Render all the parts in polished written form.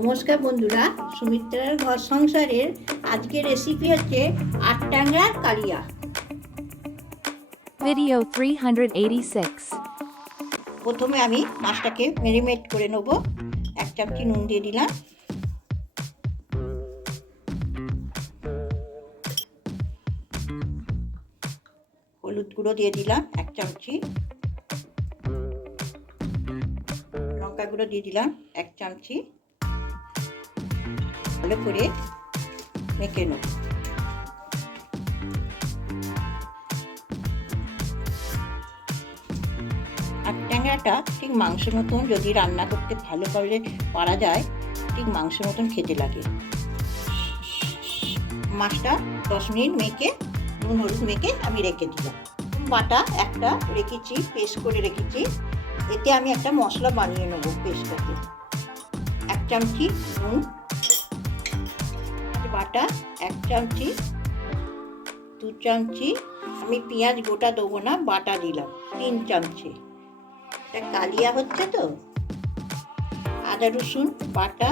নমস্কার বন্ধুরা, সুমিত্রার ঘর সংসারের আজকের রেসিপি হচ্ছে আটটাঙ্গার কালিয়া। Video 386. প্রথমে আমি মাছটাকে ম্যারিনেট করে নেব। 1 চামচি নুন দিয়ে দিলাম, হলুদ গুঁড়ো দিয়ে দিলাম 1 চামচি, লঙ্কা গুঁড়ো দিয়ে দিলাম 1 চামচি। ভালো করে মেখে নেব। আটটাঙ্গাটা ঠিক মাংসের মতন যদি রান্না করতে ভালো করে পারা যায়, ঠিক মাংসের মতন খেতে লাগে। মাছটা 10 মিনিট মেখে নুন হলুদ মেখে আমি রেখে দিলাম। বাটা একটা রেখেছি, পেস্ট করে রেখেছি। এতে আমি একটা মশলা বানিয়ে নেব। পেস্টটাতে 1 চামচি নুন বাটা, 1 চামচি 2 চামচি আমি পেঁয়াজ গোটা দেবো না, বাটা দিলাম 3 চামচি। এটা কালিয়া হচ্ছে তো। আদা রসুন বাটা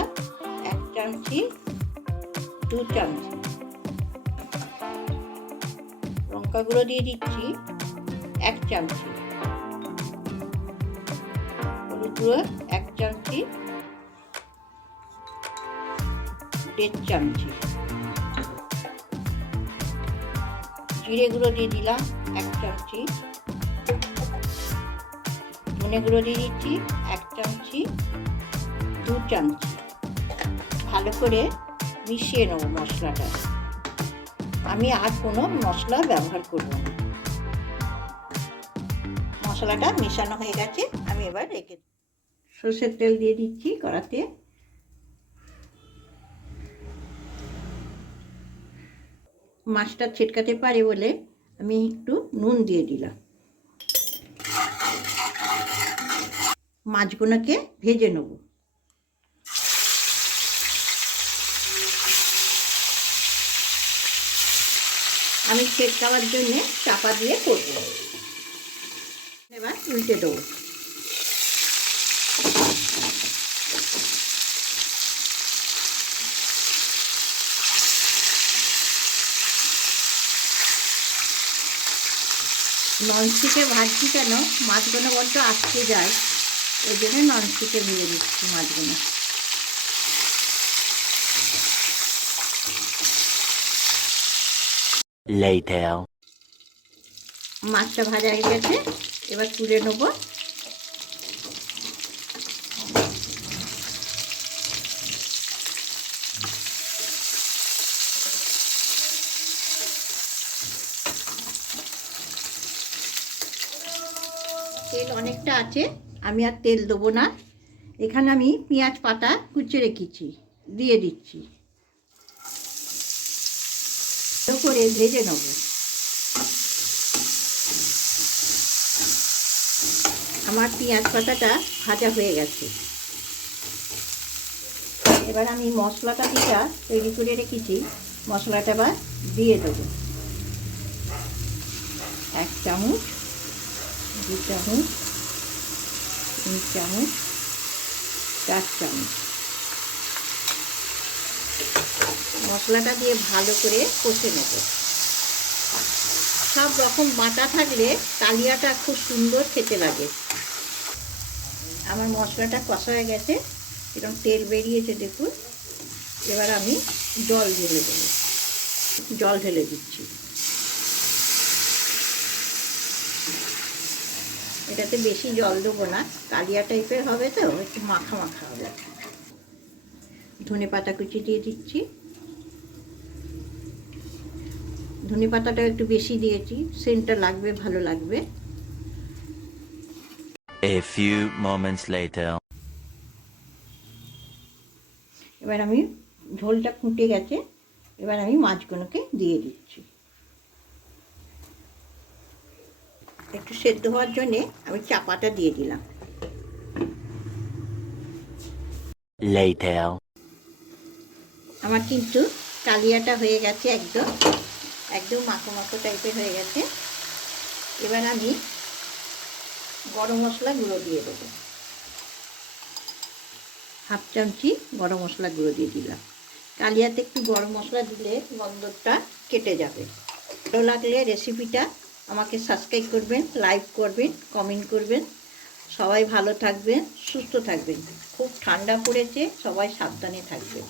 1 চামচি 2 চামচি, লঙ্কা গুঁড়ো দিয়ে দিচ্ছি 1 চামচি, হলুদ গুঁড়ো 1 চামচি, 1.5 চামচি, জিরে গুঁড়ো দিয়ে দিলাম 1 চামচি, ধনে গুঁড়ো দিয়ে দিচ্ছি 1 চামচি 2 চামচি। ভালো করে মিশিয়ে নেব মশলাটা। আমি আর কোনো মশলা ব্যবহার করব না। মশলাটা মেশানো হয়ে গেছে, আমি এবার রেখে সরষের তেল দিয়ে দিচ্ছি কড়াতে। মাছটা ছেটকাতে পারে বলে আমি একটু নুন দিয়ে দিলাম। মাছগুলোকে ভেজে নেব। আমি ছেটকাবার জন্য চাপা দিয়ে করব। এবার উল্টে দেবো। ননস্টিকে ভাজছি কেন, মাছগুলো বড্ড আটকে যায়, ওই জন্য ননস্টিকে ভেজে দিচ্ছি মাছগুলো। মাছটা ভাজা হয়ে গেছে, এবার তুলে নেব। তেল অনেকটা আছে, আমি আর তেল দেবো না। এখানে আমি পেঁয়াজ পাতা কুচে রেখেছি, দিয়ে দিচ্ছি। ভালো করে ভেজে নেব। আমার পেঁয়াজ পাতাটা ভাজা হয়ে গেছে। এবার আমি মশলাটা যেটা তৈরি করে রেখেছি, মশলাটা এবার দিয়ে দেবো। 1 চামচ, 2 চামচ, 3 চামচ, 4 চামচ। মশলাটা দিয়ে ভালো করে কষে নেব। সব রকম বাটা থাকলে কালিয়াটা খুব সুন্দর খেতে লাগে। আমার মশলাটা কষা হয়ে গেছে, এরকম তেল বেরিয়েছে দেখুন। এবার আমি জল ঢেলে দেবো। জল ঢেলে দিচ্ছি। এটাতে বেশি জল দেবো না, কালিয়া টাইপের হবে তো, একটু মাখা মাখা হবে। ধনে পাতা কুচি দিয়ে দিচ্ছি। ধনে পাতাটা একটু বেশি দিয়েছি, সেন্টটা লাগবে, ভালো লাগবে। A few moments later. এবার আমি ঝোলটা ফুটে গেছে, এবার আমি মাছগুলোকে দিয়ে দিচ্ছি। একটু সেদ্ধ হওয়ার জন্যে আমি চাপাটা দিয়ে দিলাম। Later. আমার কিন্তু কালিয়াটা হয়ে গেছে, একদম একদম মাখো মাখো টাইপের হয়ে গেছে। এবার আমি গরম মশলা গুঁড়ো দিয়ে দেবো। হাফ চামচি গরম মশলা গুঁড়ো দিয়ে দিলাম। কালিয়াতে একটু গরম মশলা দিলে গন্ধটা কেটে যাবে। ভালো লাগলে রেসিপিটা আমাকে সাবস্ক্রাইব করবেন, লাইক করবেন, কমেন্ট করবেন। সবাই ভালো থাকবেন, সুস্থ থাকবেন। খুব ঠান্ডা পড়েছে, সবাই সাবধানে থাকবেন।